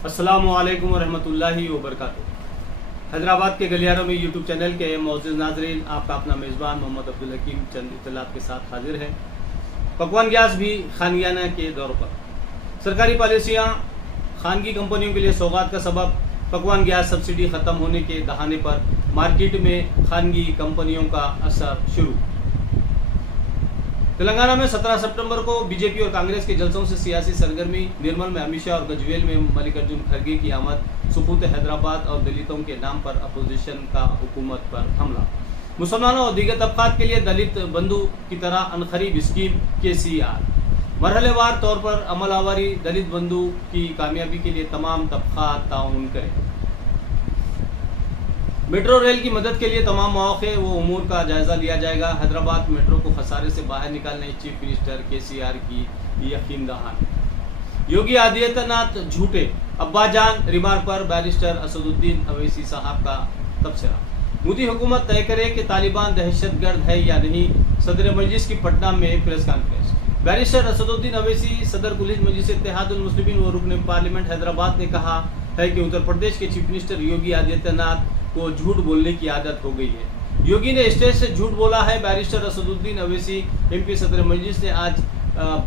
अस्सलाम वालेकुम रहमतुल्लाहि व बरकातुहू। हैदराबाद के गलियारों में यूट्यूब चैनल के मोअज़्ज़िज़ नाज़रीन, आपका अपना मेज़बान मोहम्मद अब्दुल हकीम चंद इत्तलात के साथ हाजिर है। पकवान गैस भी खानगियाना के दौर पर। सरकारी पॉलिसियाँ खानगी कंपनियों के लिए सौगात का सबब। पकवान गैस सब्सिडी ख़त्म होने के दहाने पर मार्केट में खानगी कंपनियों का असर शुरू। तेलंगाना में 17 सितंबर को बीजेपी और कांग्रेस के जलसों से सियासी सरगर्मी। निर्मल में अमित शाह और गजवेल में मल्लिकार्जुन खड़गे की आमद। सुकूत हैदराबाद और दलितों के नाम पर अपोजिशन का हुकूमत पर हमला। मुसलमानों और दीगर तबकात के लिए दलित बंधु की तरह अनखरीब स्कीम KCR। मरहलेवार तौर पर अमल आवारी। दलित बंधु की कामयाबी के लिए तमाम तबकात ताउन करें। मेट्रो रेल की मदद के लिए तमाम मौके व उमूर का जायजा लिया जाएगा। हैदराबाद मेट्रो को खसारे से बाहर निकालने चीफ मिनिस्टर KCR की यकीन दहानी। योगी आदित्यनाथ झूठे, अब्बाजान रिमार्क पर बैरिस्टर असदुद्दीन अवैसी साहब का तबसरा। मोदी हुकूमत तय करे कि तालिबान दहशतगर्द है या नहीं। सदर मजलिस की पटना में press conference. Barrister Asaduddin Owaisi सदर कुलीस मजलिस इत्तेहादुल मुस्लिमीन व रुकन पार्लियामेंट हैदराबाद ने कहा है कि उत्तर प्रदेश के चीफ मिनिस्टर योगी आदित्यनाथ को झूठ बोलने की आदत हो गई है। योगी ने स्टेज से झूठ बोला है। बैरिस्टर असदुद्दीन अवैसी MP सदर मजलिस ने आज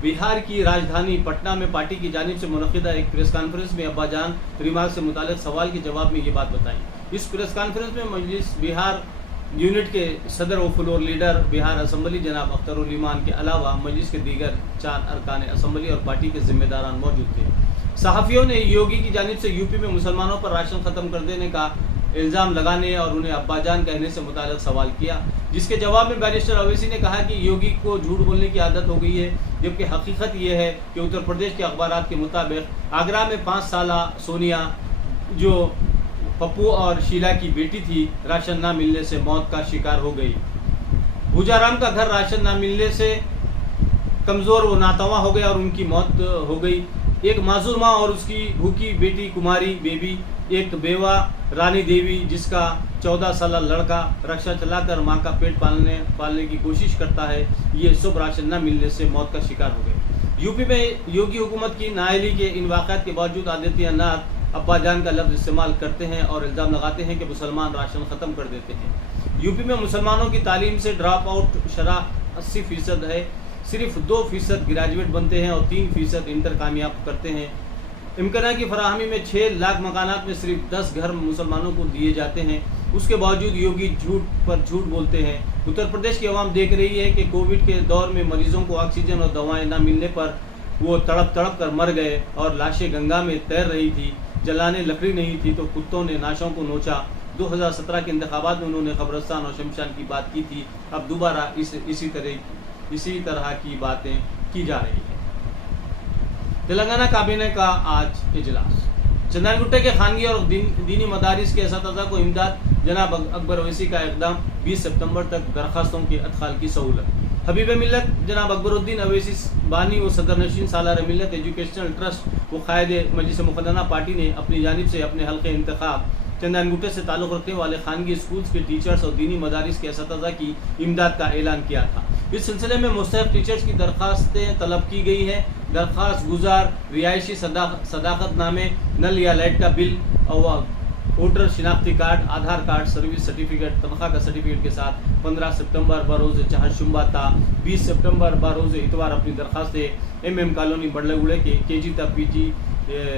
बिहार की राजधानी पटना में पार्टी की जानिब से मुनक़िदा एक प्रेस कॉन्फ्रेंस में अब्बाजान रिमार्क से मुतालिक सवाल के जवाब में ये बात बताई। इस प्रेस कॉन्फ्रेंस में मजलिस बिहार यूनिट के सदर व फ्लोर लीडर बिहार असम्बली जनाब अख्तरुल ईमान के अलावा मजलिस के दीगर 4 अरकान असम्बली और पार्टी के जिम्मेदारान मौजूद थे। सहाफ़ियों ने योगी की जानिब से यूपी में मुसलमानों पर राशन ख़त्म कर देने का इल्ज़ाम लगाने और उन्हें अब्बाजान कहने से मुताल्लिक़ सवाल किया, जिसके जवाब में बैरिस्टर अवैसी ने कहा कि योगी को झूठ बोलने की आदत हो गई है, जबकि हकीकत यह है कि उत्तर प्रदेश के अखबारात के मुताबिक आगरा में 5 साला सोनिया, जो पप्पू और शीला की बेटी थी, राशन ना मिलने से मौत का शिकार हो गई। भूजाराम का घर राशन ना मिलने से कमज़ोर व नातवा हो गया और उनकी मौत हो गई। एक माजूर माँ और उसकी भूखी बेटी कुमारी बेबी, एक बेवा रानी देवी जिसका 14 साल लड़का रक्षा चलाकर मां का पेट पालने की कोशिश करता है, ये सब राशन न मिलने से मौत का शिकार हो गए। यूपी में योगी हुकूमत की नाअहली के इन वाक़यात के बावजूद आदित्यनाथ अब्बाजान का लफ्ज़ इस्तेमाल करते हैं और इल्ज़ाम लगाते हैं कि मुसलमान राशन ख़त्म कर देते हैं। यूपी में मुसलमानों की तालीम से ड्रॉप आउट शरह 80% है। सिर्फ 2% ग्रेजुएट बनते हैं और 3% इंटर कामयाब करते हैं। इम्काना की फराहमी में 6 लाख मकानात में सिर्फ 10 घर मुसलमानों को दिए जाते हैं। उसके बावजूद योगी झूठ पर झूठ बोलते हैं। उत्तर प्रदेश की आवाम देख रही है कि कोविड के दौर में मरीजों को ऑक्सीजन और दवाएं न मिलने पर वो तड़प कर मर गए और लाशें गंगा में तैर रही थी। जलाने लकड़ी नहीं थी तो कुत्तों ने लाशों को नोचा। 2017 के इंतखाबात में उन्होंने कब्रिस्तान और शमशान की बात की थी। अब दोबारा इसी तरह की बातें की जा रही है। तेलंगाना काबीने का आज इजलास। चंदनगुट्टे के खानगी और दीनी मदारिस के असतिज़ा को इमदाद। जनाब अकबर अवैसी का इक़दाम। 20 सितंबर तक दरखास्तों के अदखाल की सहूलत। हबीब मिल्लत जनाब अकबरुद्दीन अवैसी बानी व सदर नशीन सालार मिल्लत एजुकेशनल ट्रस्ट व कायदे मजलिस मुक़द्दना पार्टी ने अपनी जानिब से अपने हल्के इंतखाब चंदनगुट्टे से ताल्लुक़ रखने वाले खानगी स्कूल्स के टीचर्स और दीनी मदारिस के असतिज़ा की इमदाद का ऐलान किया था। इस सिलसिले में मुस्तहक़ टीचर्स की दरख्वास्तें तलब की गई है। दरख्वास्त गुजार रिहायशी सदाकत नामे, नल या लाइट का बिल और वोटर शिनाख्ती कार्ड, आधार कार्ड, सर्विस सर्टिफिकेट, तनख्वाह का सर्टिफिकेट के साथ 15 सितंबर बरोज़ चहारशुम्बा था 20 सितंबर बरोज़ इतवार अपनी दरख्वास्तें MM कॉलोनी बड़लेगुड़े के KG तक PG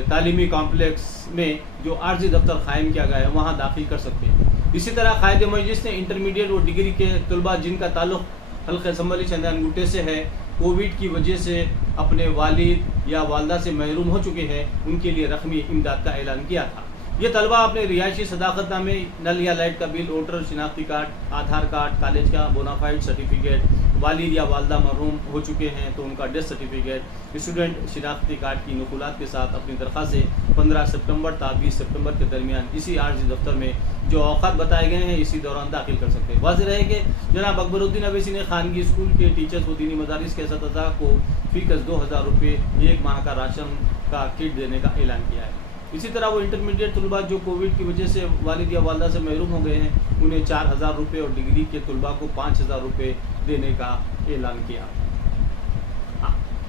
तालीमी कॉम्प्लेक्स में जो आर्जी दफ्तर कायम किया गया है वहाँ दाखिल कर सकते हैं। इसी तरह कायद मजलिस ने इंटरमीडिएट व डिग्री के तलबा जिनका ताल्लुक़ हल्के असम्बली चंदनगुट्टे से है, कोविड की वजह से अपने वालिद या वालदा से महरूम हो चुके हैं, उनके लिए रकमी इमदाद का ऐलान किया था। ये तलबा अपने रिहायशी सदाकतनामे, नल या लाइट का बिल, वोटर शिनाख्ती कार्ड, आधार कार्ड, कॉलेज का बोनाफाइड सर्टिफिकेट, वालिद या वालदा महरूम हो चुके हैं तो उनका डेथ सर्टिफिकेट, स्टूडेंट शिनाख्ती कार्ड की नकुलात के साथ अपनी दरख्वास्तें 15 सितंबर ta 20 सितंबर के दरमियान इसी आर्जी दफ्तर में जो औकात बताए गए हैं इसी दौरान दाखिल कर सकते हैं। वाज़ेह रहे कि जनाब अकबरुद्दीन अवैसी ने खानगी स्कूल के टीचर्स व दीनी मदारिस के असतिज़ा को फ़ीकस 2000 रुपये 1 माह का राशन का किट देने का ऐलान किया है। इसी तरह वो इंटरमीडिएट तलबा जो कोविड की वजह से वालिद या वालदा से महरूम हो गए हैं उन्हें 4000 रुपये और डिग्री के तलबा को 5000 रुपये देने का ऐलान किया।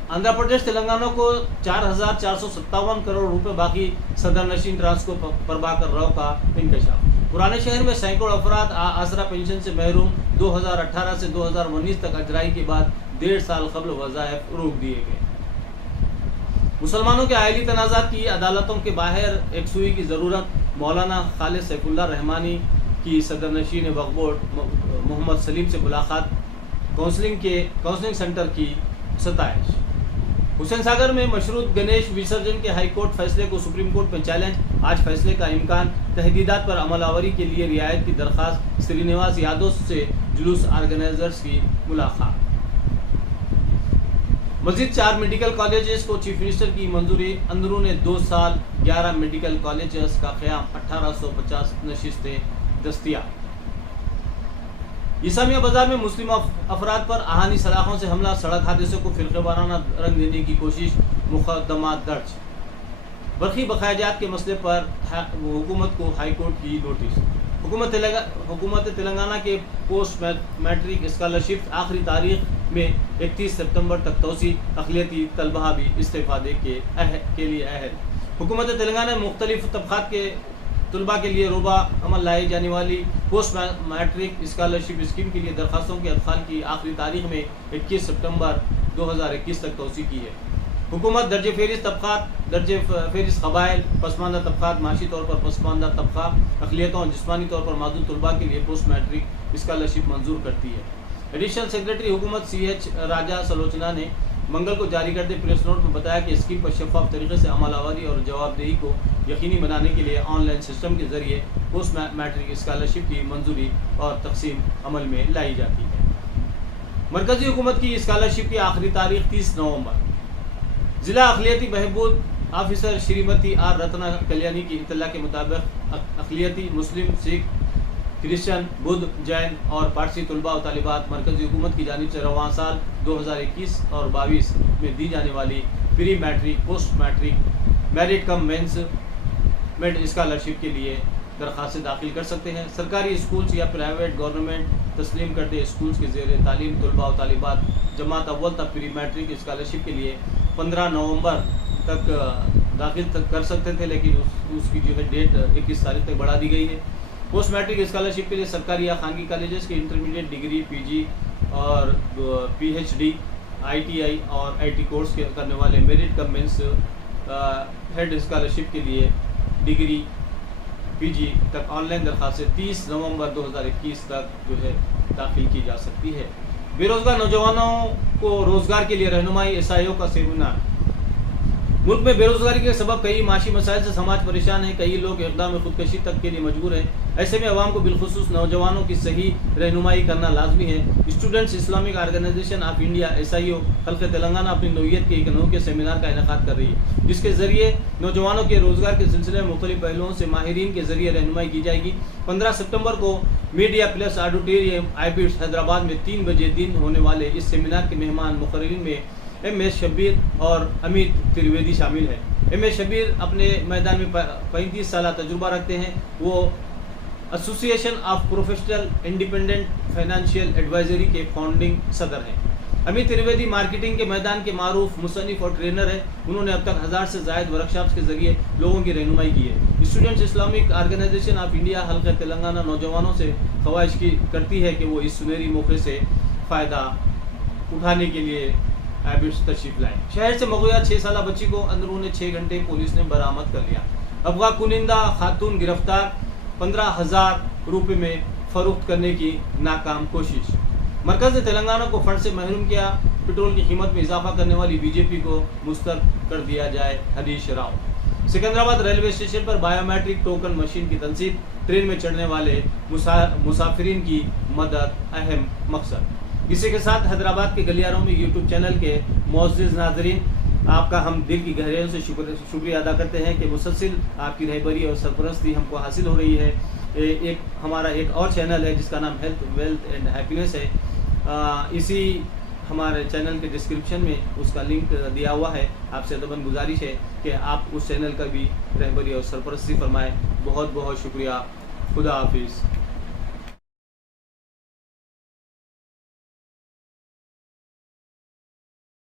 आंध्र प्रदेश तेलंगाना को 4,457 करोड़ रुपए बाकी, सदर नशीन ट्रांसको प्रभाकर राव का इंकशाफ। पुराने शहर में सैकड़ों अफराद आसरा पेंशन से महरूम, 2018 से 2019 तक अजराई के बाद 1.5 साल कबल वज़ाइफ रोक दिए गए। मुसलमानों के आयली तनाज़ात की अदालतों के बाहर एकसुई की ज़रूरत, मौलाना खालिद सैफुल्लाह रहमानी की सदर नशीन वक्फ बोर्ड मोहम्मद सलीम से मुलाकात, काउंसलिंग सेंटर की सताइश। हुसैन सागर में मशरूत गणेश विसर्जन के हाई कोर्ट फैसले को सुप्रीम कोर्ट में चैलेंज, आज फैसले का इम्कान, तहदीदात पर अमलावरी के लिए रियायत की दरख्वास्त, श्रीनिवास यादव से जुलूस ऑर्गेनाइजर्स की मुलाकात। मजीद 4 मेडिकल कॉलेजेस को चीफ मिनिस्टर की मंजूरी, अंदरूने 2 साल 11 मेडिकल कॉलेजेस का क़याम, 1850 नशिस्तें दस्तियाब। इस्लामिया बाजार में मुस्लिम अफराद पर आहानी सलाखों से हमला, सड़क हादसे को फिरक़ेवाराना रंग देने की कोशिश, मुक़दमा दर्ज। बरक़ी बकायाजात के मसले पर हुकूमत को हाई कोर्ट की नोटिस। हुकूमत तेलंगाना के पोस्ट मैट्रिक स्कॉलरशिप आखिरी तारीख में 31 सितंबर तक तोसी, अक़लियती तलबा भी इस्तीफ़ादे के लिए अहल। हुकूमत तेलंगाना में मुख्तलिफ तबक़ात के तलबा के लिए रोबा अमल लाई जाने वाली पोस्ट मैट्रिक स्कॉलरशिप स्कीम के लिए दरख्वास्तों के अदखाल की आखिरी तारीख में 21 सितंबर 2021 तक तोसी की है। हुकूमत दर्ज फेरिस्त तबक़ात, दर्ज फेरिस्त क़बाइल, पसमानदा तबक़ात, माशी तौर पर पसमानदा तबक़ा, अक़लियतों और जिस्मानी तौर पर मादूद तलबा के लिए पोस्ट मैट्रिक स्कॉलरशिप मंजूर करती है। एडिशनल सेक्रेटरी हुकूमत CH राजा सलोचना ने मंगल को जारी करते प्रेस नोट में बताया कि स्कीम पर शफाफ तरीके से अमलावरी और जवाबदेही को यकीनी बनाने के लिए ऑनलाइन सिस्टम के जरिए पोस्ट मैट्रिक स्कॉलरशिप की मंजूरी और तकसीम अमल में लाई जाती है। मरकजी हुकूमत की स्कॉलरशिप की आखिरी तारीख 30 नवंबर। जिला अक़लियती बहबूद ऑफिसर श्रीमती R रत्ना कल्याणी की इत्तला के मुताबिक अक़लियती मुस्लिम, सिख, क्रिश्चियन, बुद्ध, जैन और पारसी तलबा और तालिबात मरकजी हुकूमत की जानिब से रवां साल 2021 और 22 में दी जाने वाली pre matric, post matric, merit cum means मेड स्कॉलरशिप के लिए दरख्वास्तें दाखिल कर सकते हैं। सरकारी स्कूल्स या प्राइवेट गवर्नमेंट तस्लीम करते स्कूल्स के ज़ेर तालीम तलबा और तालिबात जमात अव्वल तक प्री मैट्रिक स्कॉलरशिप के लिए 15 नवंबर तक दाखिल कर सकते थे, लेकिन उसकी जो है डेट 21 तारीख तक बढ़ा दी गई है। पोस्ट मैट्रिक स्कॉलरशिप के लिए सरकारी या खानगी कॉलेजेस के इंटरमीडिएट डिग्री, PG और PhD, ITI और IT कोर्स करने वाले मेरिट कम मेंस हेड स्कॉलरशिप के लिए डिग्री, PG तक ऑनलाइन दरख्वास्तें 30 नवंबर 2021 तक जो है दाखिल की जा सकती है। बेरोजगार नौजवानों को रोजगार के लिए रहनुमाई, SIO का सेमिनार। मुल्क में बेरोजगारी के सबब कई माशी मसाइल से समाज परेशान है, कई लोग इक़दाम खुदकशी तक के लिए मजबूर हैं। ऐसे में अवाम को बिलखुसूस नौजवानों की सही रहनुमाई करना लाजमी है। Students Islamic organisation of India SIO हल्क़े तेलंगाना अपनी नौइयत के एक अनोखे सेमिनार का इनेकाद कर रही है, जिसके ज़रिए नौजवानों के रोज़गार के सिलसिले में मुख्तलिफ पहलुओं से माहिरीन के ज़रिए रहनुमाई की जाएगी। 15 सितंबर को media plus auditorium IBITS Hyderabad में 3 बजे दिन होने वाले इस सेमिनार के मेहमान मुक़र्रिरीन में MS शब्बीर और अमित त्रिवेदी शामिल है। MS शब्बीर अपने मैदान में 35 साल तजुर्बा रखते हैं। वो association of professional independent financial advisory के फाउंडिंग सदर हैं। अमित त्रिवेदी मार्केटिंग के मैदान के मारूफ मुसन्निफ और ट्रेनर है। उन्होंने अब तक 1000 से ज़ायद वर्कशॉप्स के जरिए लोगों की रहनुमाई की है। Students Islamic organisation of India हल्क़े तेलंगाना नौजवानों से ख्वाहिश करती है कि वो इस सुनहरी मौके से फ़ायदा उठाने के लिए IBITS तशरीफ लाएं। शहर से मगोया 6 साला बच्ची को अंदरूने 6 घंटे पुलिस ने बरामद कर लिया। अगवा कुनिंदा खातून गिरफ्तार, 15,000 रुपये में फरोख्त करने की नाकाम कोशिश। मरकज़ ने तेलंगाना को फंड से महरूम किया, पेट्रोल की कीमत में इजाफा करने वाली BJP को मुस्तरद कर दिया जाए, हरीश राव। सिकंदराबाद रेलवे स्टेशन पर बायोमेट्रिक टोकन मशीन की तनसीब, ट्रेन में चढ़ने वाले मुसाफिरीन की मदद अहम मकसद। इसी के साथ हैदराबाद के गलियारों में YouTube चैनल के मुअज़्ज़िज़ नाज़रीन, आपका हम दिल की गहराइयों से शुक्रिया अदा करते हैं कि मुसलसिल आपकी रहबरी और सरपरस्ती हमको हासिल हो रही है। हमारा एक और चैनल है जिसका नाम हेल्थ, वेल्थ एंड हैप्पीनेस है। इसी हमारे चैनल के डिस्क्रिप्शन में उसका लिंक दिया हुआ है। आपसे अदबन गुजारिश है कि आप उस चैनल का भी रहबरी और सरपरस्ती फरमाएँ। बहुत बहुत शुक्रिया। खुदा हाफिज़।